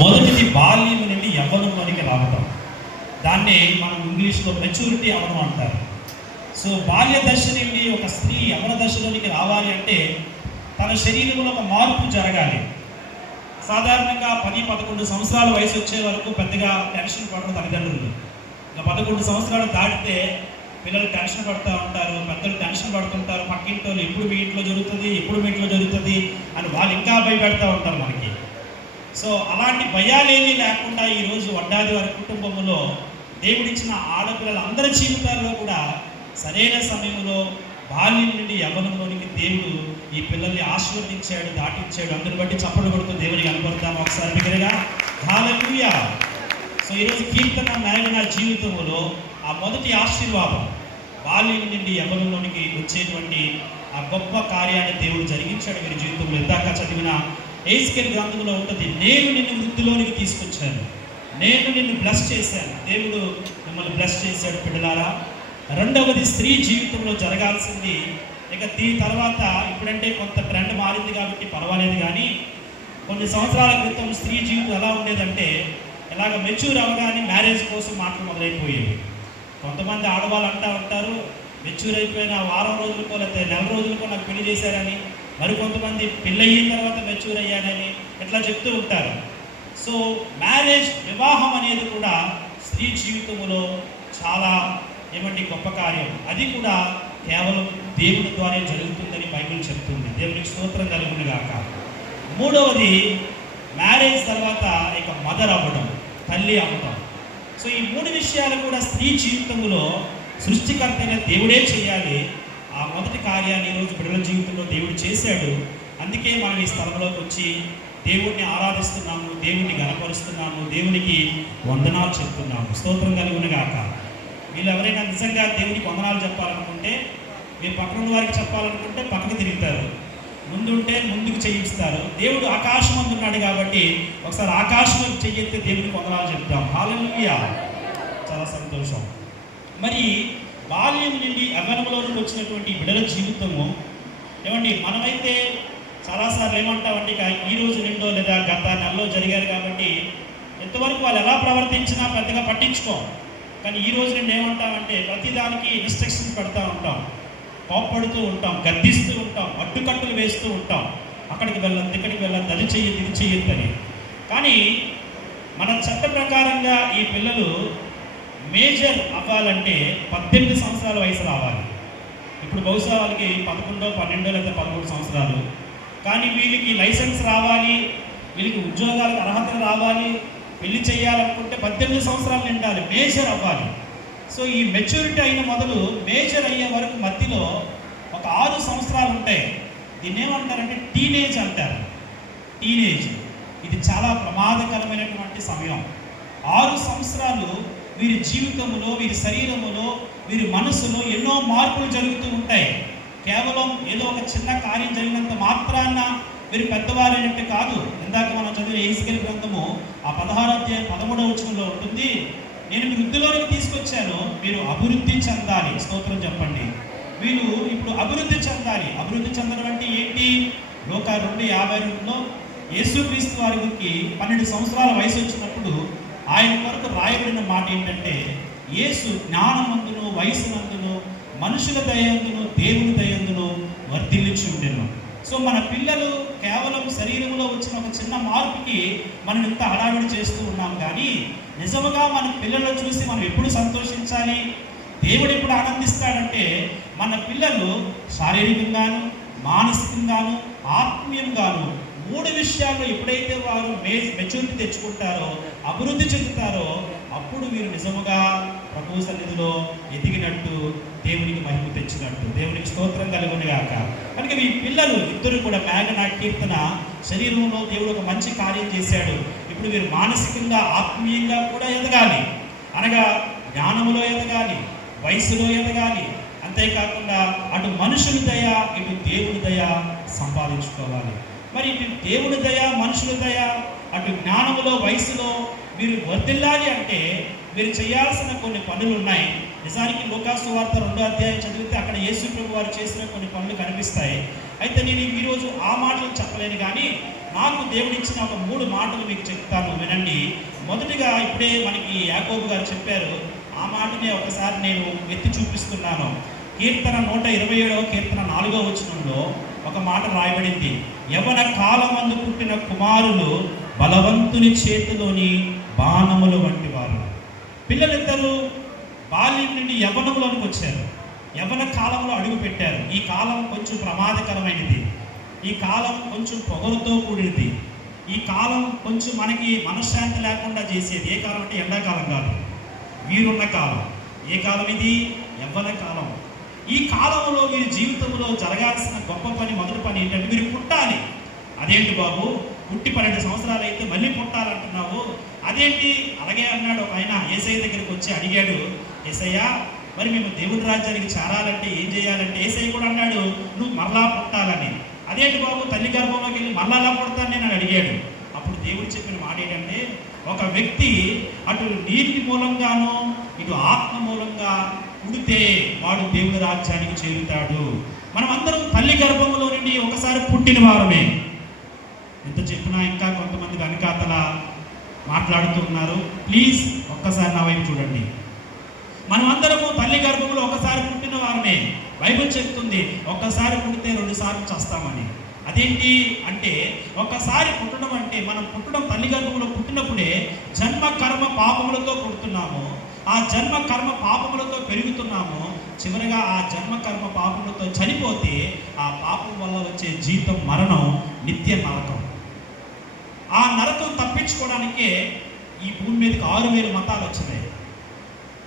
మొదటిది బాల్యం నుండి యవ్వనంలోనికి రావటం. దాన్నే మనం ఇంగ్లీష్లో మెచ్యూరిటీ అవ్వడం అంటారు. సో బాల్య దశ నుండి ఒక స్త్రీ యవన దశలోనికి రావాలి అంటే తన శరీరంలో ఒక మార్పు జరగాలి. సాధారణంగా పది పదకొండు సంవత్సరాల వయసు వచ్చే వరకు పెద్దగా టెన్షన్ పడరు తల్లిదండ్రులు. ఇంకా పదకొండు సంవత్సరాలు దాటితే పిల్లలు టెన్షన్ పడుతూ ఉంటారు పెద్దలు టెన్షన్ పడుతుంటారు పక్కింటి వాళ్ళు ఎప్పుడు మీ ఇంట్లో జరుగుతుంది ఎప్పుడు మీ ఇంట్లో జరుగుతుంది అని వాళ్ళు ఇంకా భయపెడతా ఉంటారు మనకి. సో అలాంటి భయాలేమీ లేకుండా ఈరోజు వడ్డాది వారి కుటుంబంలో దేవుడిచ్చిన ఆడపిల్లల అందరి జీవితాల్లో కూడా సరైన సమయంలో బాల్యం నుండి యవనంలోనికి దేవుడు ఈ పిల్లల్ని ఆశీర్వదించాడు దాటించాడు. అందరి బట్టి చప్పట్లు కొడుతూ దేవునికి కనపడతాం ఒకసారి దగ్గరగా హాలూయా సో ఈరోజు కీర్తన నాయన నా జీవితంలో ఆ మొదటి ఆశీర్వాదం బాల్యం నుండి యవనంలోనికి వచ్చేటువంటి ఆ గొప్ప కార్యాన్ని దేవుడు జరిగించాడు. మీరు జీవితంలో ఇందాక చదివిన ఏస్కెల్ గ్రంథంలో ఉంటుంది నేను నిన్ను వృద్ధిలోనికి తీసుకొచ్చాను. నేను నిన్ను బ్లస్ చేశాను. దేవుడు మిమ్మల్ని బ్లస్ చేశాడు పిల్లలారా రెండవది స్త్రీ జీవితంలో జరగాల్సింది. ఇక దీని తర్వాత ఇప్పుడంటే కొంత ట్రెండ్ మారింది కాబట్టి పర్వాలేదు కానీ కొన్ని సంవత్సరాల క్రితం స్త్రీ జీవితం ఎలా ఉండేదంటే ఇలాగ మెచ్యూర్ అవగానే మ్యారేజ్ కోసం మాటలు మొదలైపోయేవి. కొంతమంది ఆడవాళ్ళు అంటా ఉంటారు మెచ్యూర్ అయిపోయిన వారం రోజులకో లేకపోతే నెల రోజులకో నాకు పెళ్ళి చేశారని. మరి కొంతమంది పెళ్ళయిన తర్వాత మెచ్యూర్ అయ్యానని ఇట్లా చెప్తూ ఉంటారు. సో మ్యారేజ్ వివాహం అనేది కూడా స్త్రీ జీవితంలో చాలా ఏమంటే గొప్ప కార్యం. అది కూడా కేవలం దేవుని ద్వారా జరుగుతుందని బైబిల్ చెప్తుంది. దేవునికి స్తోత్రం కలుగును గాక. మూడవది మ్యారేజ్ తర్వాత ఇక మదర్ అవ్వడం తల్లి అవ్వడం. సో ఈ మూడు విషయాలు కూడా స్త్రీ జీవితంలో సృష్టికర్త దేవుడే చేయాలి. ఆ మొదటి కార్యాన్ని ఈరోజు బిడ్డల జీవితంలో దేవుడు చేశాడు. అందుకే మనం ఈ స్థలంలోకి వచ్చి దేవుణ్ణి ఆరాధిస్తున్నాము దేవుణ్ణి గనపరుస్తున్నాము దేవునికి వందనాలు చెప్తున్నాము. స్తోత్రం కలుగునుగాక వీళ్ళు ఎవరైనా నిజంగా దేవునికి వందనాలు చెప్పాలనుకుంటే మీరు పక్కన ఉన్న వారికి చెప్పాలనుకుంటే పక్కకు తిరుగుతారు. ముందుంటే ముందుకు చేయిస్తారు. దేవుడు ఆకాశం అందున్నాడు కాబట్టి ఒకసారి ఆకాశం చెయ్యితే దేవునికి వందనాలు చెప్తాం. హాలూయా చాలా సంతోషం. మరి బాల్యం నుండి అగనంలో వచ్చినటువంటి బిడల జీవితము ఏమండి మనమైతే చాలాసార్లు ఏమంటామంటే ఇక ఈ రోజు రెండో లేదా గత నెలలో జరిగారు కాబట్టి ఎంతవరకు వాళ్ళు ఎలా ప్రవర్తించినా పెద్దగా పట్టించుకోం. కానీ ఈ రోజు నేను ఏమంటామంటే ప్రతిదానికి ఇన్స్ట్రక్షన్స్ పెడతా ఉంటాం. కోప్పడుతూ ఉంటాం గద్దిస్తూ ఉంటాం అడ్డుకట్టులు వేస్తూ ఉంటాం. అక్కడికి వెళ్ళద్దు ఇక్కడికి వెళ్ళద్దు అది చెయ్యొద్దు ఇది చెయ్యొద్దని కానీ మన చట్ట ప్రకారంగా ఈ పిల్లలు మేజర్ అవ్వాలంటే పద్దెనిమిది సంవత్సరాల వయసు రావాలి. ఇప్పుడు బహుశా వాళ్ళకి పదకొండో పన్నెండో లేదా పదమూడు సంవత్సరాలు. కానీ వీళ్ళకి లైసెన్స్ రావాలి వీళ్ళకి ఉద్యోగాలకు అర్హత రావాలి పెళ్ళి చేయాలనుకుంటే పద్దెనిమిది సంవత్సరాలు నిండాలి మేజర్ అవ్వాలి. సో ఈ మెచ్యూరిటీ అయిన మొదలు మేజర్ అయ్యే వరకు మధ్యలో ఒక ఆరు సంవత్సరాలు ఉంటాయి. దీన్ని ఏమంటారంటే టీనేజ్ అంటారు. టీనేజ్. ఇది చాలా ప్రమాదకరమైనటువంటి సమయం. ఆరు సంవత్సరాలు వీరి జీవితంలో వీరి శరీరములో వీరి మనసులో ఎన్నో మార్పులు జరుగుతూ ఉంటాయి. కేవలం ఏదో ఒక చిన్న కార్యం జరిగినంత మాత్రాన వీరు పెద్దవారైనట్టు కాదు. ఇందాక మనం చదివిన ఏసుకెళ్ళి గ్రంథము ఆ పదహారు అధ్యాయం పదమూడవ వచనంలో ఉంటుంది. నేను మీ వృద్ధిలోనికి తీసుకొచ్చాను మీరు అభివృద్ధి చెందాలి. స్తోత్రం చెప్పండి. వీళ్ళు ఇప్పుడు అభివృద్ధి చెందాలి. అభివృద్ధి చెందడం అంటే ఏంటి? లోక రెండు యాభై రెండులో యేసుక్రీస్తు వారికి పన్నెండు సంవత్సరాల వయసు వచ్చినప్పుడు ఆయన కొరకు రాయబడిన మాట ఏంటంటే యేసు జ్ఞానమందును వయసునందును మనుషుల దయందును దేవుని దయందును వర్ధిల్లించి ఉండేను సో మన పిల్లలు కేవలం శరీరంలో వచ్చిన ఒక చిన్న మార్పుకి మనం ఇంత హడావిడి చేస్తూ ఉన్నాం కానీ నిజముగా మన పిల్లలను చూసి మనం ఎప్పుడు సంతోషించాలి? దేవుడు ఎప్పుడు ఆనందిస్తాడంటే మన పిల్లలు శారీరకంగాను మానసికంగాను ఆత్మీయంగాను మూడు విషయాల్లో ఎప్పుడైతే వారు మే మెచ్యూరిటీ తెచ్చుకుంటారో అభివృద్ధి చెందుతారో అప్పుడు మీరు నిజముగా ప్రభు సన్నిధిలో ఎదిగినట్టు దేవునికి మహిమ తెచ్చినట్టు దేవునికి స్తోత్రం కలుగునిగాక. కనుక మీ పిల్లలు ఇద్దరు కూడా మేఘన కీర్తన శరీరంలో దేవుడు ఒక మంచి కార్యం చేశాడు. ఇప్పుడు మీరు మానసికంగా ఆత్మీయంగా కూడా ఎదగాలి. అనగా జ్ఞానములో ఎదగాలి వయసులో ఎదగాలి. అంతేకాకుండా అటు మనుషుల దయ ఇటు దేవుని దయ సంపాదించుకోవాలి. మరి ఇటు దేవుని దయ మనుషుల దయ అటు జ్ఞానములో వయసులో మీరు వర్దిల్లాలి అంటే మీరు చేయాల్సిన కొన్ని పనులు ఉన్నాయి. నిజానికి లోకాసు వార్త రెండో అధ్యాయం చదివితే అక్కడ యేసు ప్రభు వారు చేసిన కొన్ని పనులు కనిపిస్తాయి. అయితే నేను ఈరోజు ఆ మాటలు చెప్పలేను కానీ నాకు దేవుడిచ్చిన ఒక మూడు మాటలు మీకు చెప్తాను వినండి. మొదటిగా ఇప్పుడే మనకి యాకోబు గారు చెప్పారు ఆ మాటనే ఒకసారి నేను ఎత్తి చూపిస్తున్నాను. కీర్తన నూట ఇరవై ఏడవ కీర్తన నాలుగో వచనంలో ఒక మాట రాయబడింది. యవన కాలమందు పుట్టిన కుమారులు బలవంతుని చేతిలోని బాణములు వంటి వారు. పిల్లలిద్దరూ బాల్యం నుండి యవ్వనంలోనికి వచ్చారు. యవ్వన కాలంలో అడుగు పెట్టారు. ఈ కాలం కొంచెం ప్రమాదకరమైనది. ఈ కాలం కొంచెం పొగరుతో కూడినది. ఈ కాలం కొంచెం మనకి మనశ్శాంతి లేకుండా చేసేది. ఏ కాలం అంటే ఎండాకాలం కాదు. వీరున్న కాలం. ఏ కాలం ఇది? యవ్వన కాలం. ఈ కాలంలో వీరి జీవితంలో జరగాల్సిన గొప్ప పని మొదటి పని ఏంటంటే మీరు పుట్టాలి. అదేంటి బాబు? పుట్టి పన్నెండు సంవత్సరాలు అదేంటి? అలాగే అన్నాడు ఒక ఆయన ఏసయ్య దగ్గరికి వచ్చి అడిగాడు ఏసయ్య మరి మేము దేవుడి రాజ్యానికి చేరాలంటే ఏం చేయాలంటే ఏసయ్య కూడా అన్నాడు నువ్వు మరలా పుట్టాలని. అదేంటి బాబు? తల్లి గర్భంలోకి వెళ్ళి మరలా పుడతాను? నేను అడిగాడు. అప్పుడు దేవుడు చెప్పిన మాట ఏంటంటే ఒక వ్యక్తి అటు నీటి మూలంగానో ఇటు ఆత్మ మూలంగా పుడితే వాడు దేవుడి రాజ్యానికి చేరుతాడు. మనం అందరం తల్లి గర్భంలో నుండి ఒకసారి పుట్టిన వారమే. ఎంత చెప్పినా ఇంకా కొంతమంది వెనకాతల మాట్లాడుతున్నారు. ప్లీజ్ ఒక్కసారి నా వైపు చూడండి. మనం అందరము తల్లి గర్భంలో ఒకసారి పుట్టిన వారమే. బైబిల్ చెప్తుంది ఒక్కసారి పుడితే రెండుసార్లు చస్తామని. అదేంటి అంటే ఒక్కసారి పుట్టడం అంటే మనం పుట్టడం తల్లి గర్భంలో పుట్టినప్పుడే జన్మ కర్మ పాపములతో పుడుతున్నాము. ఆ జన్మ కర్మ పాపములతో పెరుగుతున్నాము. చివరిగా ఆ జన్మ కర్మ పాపములతో చనిపోతే ఆ పాపం వల్ల వచ్చే జీతం మరణం నిత్య నరకం. ఆ నరకం తప్పించుకోవడానికే ఈ భూమి మీదకి ఆరు వేల మతాలు వచ్చినాయి.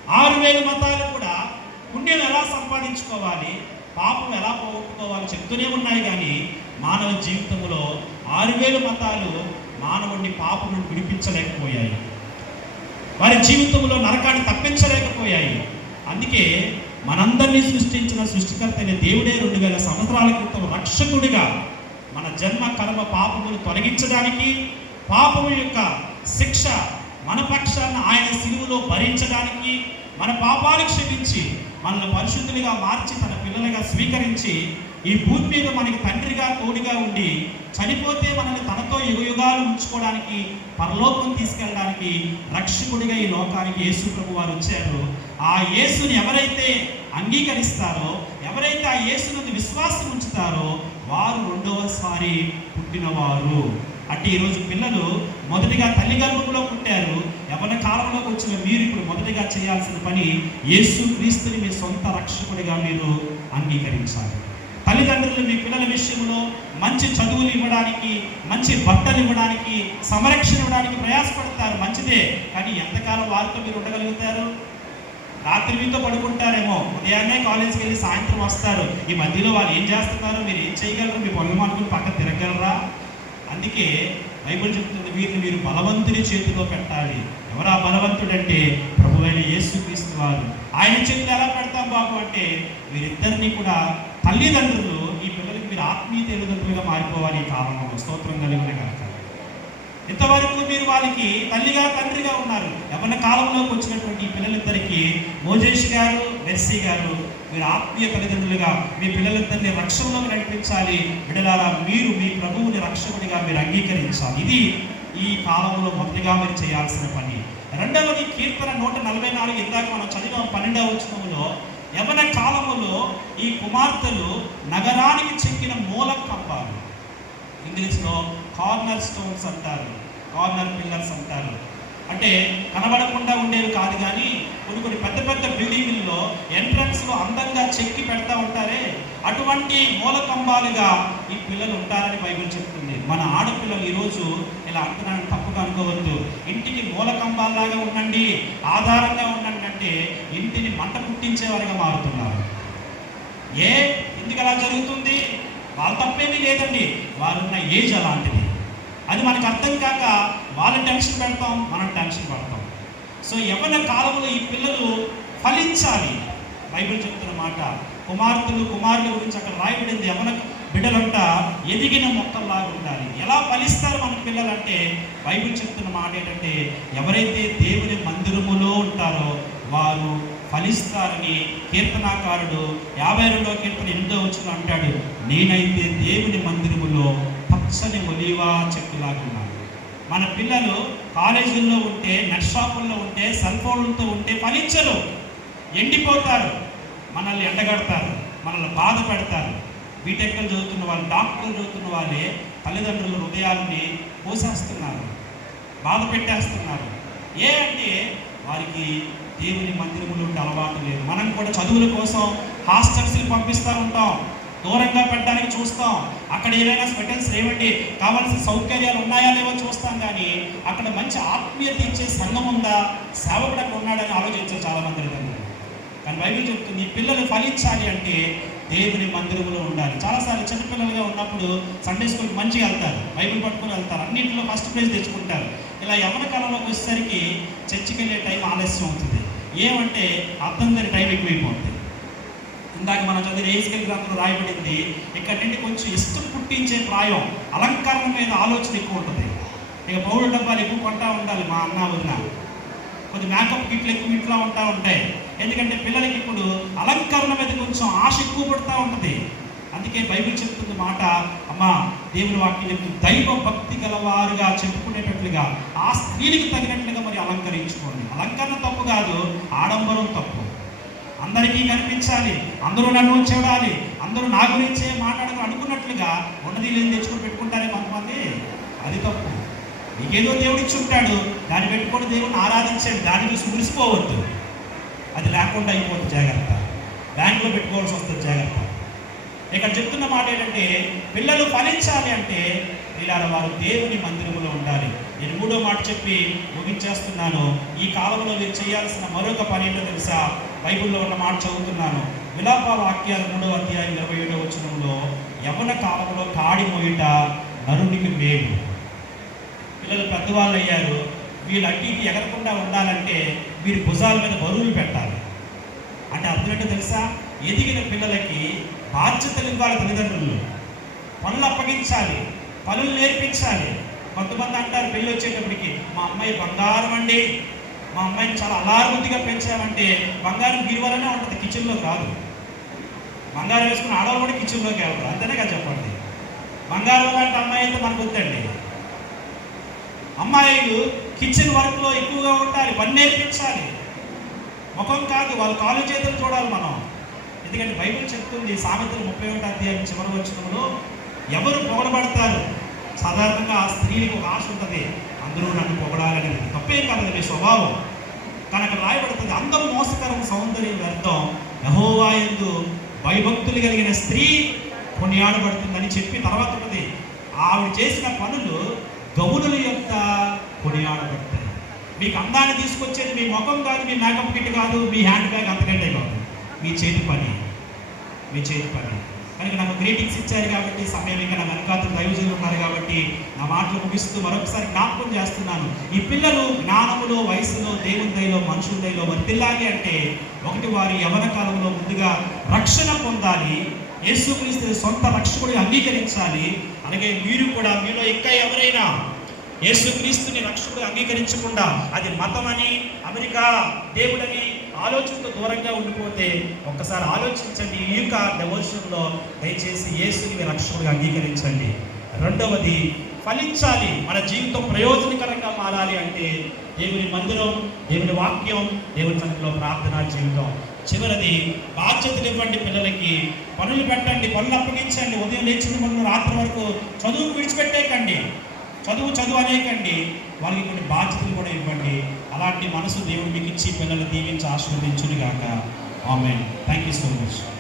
ఆరు వేల మతాలు కూడా పుణ్యం ఎలా సంపాదించుకోవాలి పాపం ఎలా పోగొట్టుకోవాలి చెప్తూనే ఉన్నాయి కానీ మానవ జీవితంలో ఆరు వేల మతాలు మానవుడిని పాపం విడిపించలేకపోయాయి. వారి జీవితంలో నరకాన్ని తప్పించలేకపోయాయి. అందుకే మనందరినీ సృష్టించిన సృష్టికర్త అయిన దేవుడే రెండు వేల సంవత్సరాల క్రితం రక్షకుడిగా మన జన్మ కర్మ పాపములు తొలగించడానికి పాపము యొక్క శిక్ష మన పక్షాన ఆయన సిలువలో భరించడానికి మన పాపాలు క్షమించి మనల్ని పరిశుద్ధులుగా మార్చి తన పిల్లలుగా స్వీకరించి ఈ భూమి మీద మనకి తండ్రిగా తోడుగా ఉండి చనిపోతే మనల్ని తనతో యుగయుగాలు ఉంచుకోవడానికి పరలోకం తీసుకెళ్ళడానికి రక్షకుడిగా ఈ లోకానికి యేసు ప్రభు వారు వచ్చారు. ఆ యేసుని ఎవరైతే అంగీకరిస్తారో ఎవరైతే ఆ యేసునందు విశ్వాసం ఉంచుతారో వారు రెండవసారి పుట్టినవారు. అంటే ఈరోజు పిల్లలు మొదటిగా తల్లి గర్భంలో పుట్టారు. యవన కాలంలోకి వచ్చిన మీరు ఇప్పుడు మొదటిగా చేయాల్సిన పని యేసు క్రీస్తుని మీ సొంత రక్షకుడిగా మీరు అంగీకరించాలి. తల్లిదండ్రులు మీ పిల్లల విషయంలో మంచి చదువులు ఇవ్వడానికి మంచి బట్టలు ఇవ్వడానికి సంరక్షణ ఇవ్వడానికి ప్రయాసపడతారు. మంచిదే. కానీ ఎంతకాలం వారితో మీరు ఉండగలుగుతారు? రాత్రి మీతో పడుకుంటారేమో. ఉదయాన్నే కాలేజీకి వెళ్ళి సాయంత్రం వస్తారు. ఈ మధ్యలో వాళ్ళు ఏం చేస్తున్నారు? మీరు ఏం చేయగలరు? మీ పనులు అనుకుని పక్క తిరగలరా అందుకే బైబుల్ చెప్తుంది వీరిని మీరు బలవంతుని చేతిలో పెట్టాలి. ఎవరా బలవంతుడంటే ప్రభువైన ప్రభు అయిన యేసుక్రీస్తు వారు. ఆయన చేతిలో ఎలా పెడతాం బాబు అంటే వీరిద్దరిని కూడా తల్లిదండ్రులు ఈ పిల్లలకి మీరు ఆత్మీయ తల్లిదండ్రులుగా మారిపోవాలి ఈ కాలంలో. స్తోత్రం కలిగిన కనుక. ఇంతవరకు మీరు వాళ్ళకి తల్లిగా తండ్రిగా ఉన్నారు. ఎవరి కాలంలోకి వచ్చినటువంటి ఈ పిల్లలిద్దరికీ మోజేష్ గారు మెర్సీ గారు మీరు ఆత్మీయ తల్లిదండ్రులుగా మీ పిల్లలందరినీ రక్షణలోకి నడిపించాలి. విడలారా మీరు మీ ప్రభువుని రక్షకుడిగా మీరు అంగీకరించాలి. ఇది ఈ కాలంలో మొదటిగా మీరు చేయాల్సిన పని. రెండవది కీర్తన నూట నలభై నాలుగు ఇందాక మనం చదివాం పన్నెండవ వచనంలో యవన కాలములో ఈ కుమార్తెలు నగరానికి చెక్కిన మూల కంపాలు. ఇంగ్లీష్లో కార్నర్ స్టోన్స్ అంటారు కార్నర్ పిల్లర్స్ అంటారు. అంటే కనబడకుండా ఉండేవి కాదు కానీ కొన్ని కొన్ని పెద్ద పెద్ద బిల్డింగుల్లో ఎంట్రన్స్లో అందంగా చెక్కి పెడతా ఉంటారే. అటువంటి మూలకంబాలుగా ఈ పిల్లలు ఉంటారని బైబిల్ చెప్తుంది. మన ఆడపిల్లలు ఈరోజు ఇలా అంటున్నాను తప్పుగా అనుకోవద్దు. ఇంటికి మూలకంబాల్లాగా ఉండండి ఆధారంగా ఉండండి అంటే ఇంటిని మంట పుట్టించేవారిగా మారుతున్నారు. ఏ? ఎందుకు అలా జరుగుతుంది? వాళ్ళ తప్పేమీ లేదండి. వారున్న ఏజ్ అలాంటిది. అది మనకు అర్థం కాక వాళ్ళ టెన్షన్ పెడతాం మనం టెన్షన్ పడతాం. సో యవన కాలంలో ఈ పిల్లలు ఫలించాలి. బైబిల్ చెప్తున్న మాట కుమార్తెలు కుమారుల గురించి అక్కడ రాయబడింది. యవన బిడ్డలంట ఎదిగిన మొక్కల్లాగా ఉండాలి. ఎలా ఫలిస్తారు మన పిల్లలంటే బైబిల్ చెప్తున్న మాట ఏంటంటే ఎవరైతే దేవుని మందిరములో ఉంటారో వారు ఫలిస్తారని కీర్తనాకారుడు యాభై రెండవ కీర్తన ఎనిమిదో వచ్చిన అంటాడు. నేనైతే దేవుని మందిరములో పచ్చని ఒలివా చెట్టులాగా ఉన్నారు మన పిల్లలు కాలేజీల్లో ఉంటే నెట్ షాపుల్లో ఉంటే సెల్ ఫోన్లతో ఉంటే ఫలించరు. ఎండిపోతారు. మనల్ని ఎండగడతారు. మనల్ని బాధ పెడతారు. బీటెక్లు చదువుతున్న వాళ్ళు డాక్టర్లు చదువుతున్న వాళ్ళే తల్లిదండ్రుల హృదయాలని పోసేస్తున్నారు బాధ పెట్టేస్తున్నారు. ఏ అంటే వారికి దేవుని మందిరములు ఉండే అలవాటు లేదు. మనం కూడా చదువుల కోసం హాస్టల్స్ని పంపిస్తూ ఉంటాం. దూరంగా పెట్టడానికి చూస్తాం. అక్కడ ఏదైనా స్పెటల్స్ ఏమండి కావాల్సిన సౌకర్యాలు ఉన్నాయా లేవో చూస్తాం కానీ అక్కడ మంచి ఆత్మీయత ఇచ్చే సంఘం ఉందా? సేవకుడు అక్కడ ఉన్నాడని ఆలోచించారు చాలా మంది తల్లిదండ్రులు కానీ బైబిల్ చెప్తుంది ఈ పిల్లలు ఫలించాలి అంటే దేవుని మందిరంలో ఉండాలి. చాలాసార్లు చిన్నపిల్లలుగా ఉన్నప్పుడు సండే స్కూల్కి మంచిగా వెళ్తారు. బైబిల్ పట్టుకొని వెళ్తారు. అన్నింటిలో ఫస్ట్ ప్రైజ్ తెచ్చుకుంటారు. ఇలా యవన కాలంలోకి వచ్చేసరికి చర్చికి వెళ్ళే టైం ఆలస్యం అవుతుంది. ఏమంటే అర్థం లేని టైం ఎక్కువైపోతుంది. ఇందాక మనం చదివిన ఏసుకెళ్ళి గ్రంథంలో రాయబడింది ఇక్కడ నుండి కొంచెం ఇష్టం పుట్టించే ప్రాయం అలంకరణ మీద ఆలోచన ఎక్కువ ఉంటుంది. ఇక పౌరు డబ్బాలు ఎక్కువ కొంటా ఉండాలి మా అన్న వదిన. కొద్ది మేకప్ కిట్లు ఎక్కువ ఇంట్లో ఉంటా ఉంటాయి. ఎందుకంటే పిల్లలకి ఇప్పుడు అలంకరణ మీద కొంచెం ఆశ ఎక్కువ పడుతూ ఉంటుంది. అందుకే బైబిల్ చెప్తున్న మాట అమ్మా దేవుని వాక్యం చెప్తుంది దైవ భక్తి గలవారుగా చెప్పుకునేటట్లుగా ఆ స్త్రీలకు తగినట్లుగా మరి అలంకరించుకోండి. అలంకరణ తప్పు కాదు ఆడంబరం తప్పు. అందరికీ కనిపించాలి అందరూ నన్ను చూడాలి అందరూ నా గురించే మాట్లాడని అనుకున్నట్లుగా ఉన్నది లేని తెచ్చుకొని పెట్టుకుంటారే కొంతమంది? అది తప్పు. నీకేదో దేవుడు ఇచ్చి ఉంటాడు దాన్ని పెట్టుకొని దేవుని ఆరాధించండి దాన్ని చూసి మురిసిపోవద్దు. అది లేకుండా అయిపోతుంది జాగ్రత్త. బ్యాంకులో పెట్టుకోవాల్సి వస్తుంది జాగ్రత్త. ఇక్కడ చెప్తున్న మాట ఏంటంటే పిల్లలు ఫలించాలి అంటే ఇలాగ వారు దేవుని మందిరంలో ఉండాలి. నేను మూడో మాట చెప్పి ముగించేస్తున్నాను. ఈ కాలంలో మీరు చేయాల్సిన మరొక పని ఏంటో తెలుసా? బైబిల్లో ఉన్న మాట చదువుతున్నాను. విలాప వాక్యాలు మూడవ అధ్యాయం ఇరవై ఏడవ వచనంలో యవన కాలంలో కాడి మోయిట నరునికి మేలు. పిల్లలు పెద్దవాళ్ళు అయ్యారు. వీళ్ళు ఎగరకుండా ఉండాలంటే వీరి భుజాల మీద బరువులు పెట్టాలి. అంటే అర్థం ఏంటో తెలుసా? ఎదిగిన పిల్లలకి బాధ్యతలు ఇవ్వాలి తల్లిదండ్రులు. పనులు అప్పగించాలి పనులు నేర్పించాలి. కొంతమంది అంటారు పెళ్ళి వచ్చేటప్పటికి మా అమ్మాయి బంగారం అండి. మా అమ్మాయిని చాలా అలారుబుద్ధిగా పెంచామంటే బంగారం వీరి వల్లనే ఉంటుంది కిచెన్లో కాదు. బంగారం వేసుకుని ఆడవాళ్ళు కూడా కిచెన్లోకి వెళ్తారు అంతేనే కదా చెప్పండి. బంగారం లాంటి అమ్మాయి అయితే మనకు వద్దండి. అమ్మాయిలు కిచెన్ వర్క్లో ఎక్కువగా ఉండాలి పని నేర్పించాలి. ముఖం కాదు వాళ్ళ కాలు చేతులు చూడాలి మనం. ఎందుకంటే బైబిల్ చెప్తుంది సామెతలు ముప్పై ఒకటి అధ్యాయం చివరి వచ్చినప్పుడు ఎవరు పొగడబడతారు? సాధారణంగా ఆ స్త్రీలకు ఒక ఆశ ఉంటుంది. అందరూ నన్ను పొగడాలని తప్పేం కాదు అది మీ స్వభావం. తనకు రాయబడుతుంది అందరూ మోసకరం సౌందర్యం వ్యర్థం. యహోవాయందు భయభక్తులు కలిగిన స్త్రీ కొనియాడబడుతుందని చెప్పి తర్వాత ఉన్నది. ఆవిడ చేసిన పనులు గౌనుల యొక్క కొనియాడబడతాయి. మీకు అందాన్ని తీసుకొచ్చేది మీ ముఖం కాదు మీ మేకప్ కిట్ కాదు మీ హ్యాండ్ బ్యాగ్ అంతకంటే కాదు. మీ చేతి పని. మీ చేతి పని. కనుక నాకు గ్రీటింగ్స్ ఇచ్చారు కాబట్టి సమయం ఇంకా నా వెనకాతలు దైవజనులు ఉన్నారు కాబట్టి నా మాటలు ముగిస్తూ మరొకసారి జ్ఞాపకం చేస్తున్నాను. ఈ పిల్లలు జ్ఞానములో వయసులో దేవుని దయలో మనుషుల దయలో మరి అంటే ఒకటి వారి యవన కాలంలో ముందుగా రక్షణ పొందాలి యేసుక్రీస్తు సొంత రక్షకుడిని అంగీకరించాలి. అలాగే మీరు కూడా మీలో ఇంకా ఎవరైనా యేసుక్రీస్తుని రక్షకుడు అంగీకరించకుండా అది మతమని అమెరికా దేవుడని ఆలోచనతో దూరంగా ఉండిపోతే ఒక్కసారి ఆలోచించండి. ఈ యొక్క డెవోషన్లో దయచేసి యేసుని మీరు రక్షకుడిగా అంగీకరించండి. రెండవది ఫలించాలి. మన జీవితం ప్రయోజనకరంగా మారాలి అంటే దేవుని మందిరం దేవుని వాక్యం దేవుని సన్నిధిలో ప్రార్థనా జీవితం. చివరిది బాధ్యతలు ఇవ్వండి పిల్లలకి. పనులు పెట్టండి పనులు అప్పగించండి. ఉదయం లేచిన పనులు రాత్రి వరకు చదువు విడిచిపెట్టేకండి చదువు చదువు అనేకండి వాళ్ళకి కొన్ని బాధ్యతలు కూడా ఇవ్వండి. అలాంటి మనసు దేవుడు మీకు ఇచ్చి పిల్లలు దీవించి ఆశీర్వదించునుగాక. ఆమె థ్యాంక్ యూ సో మచ్.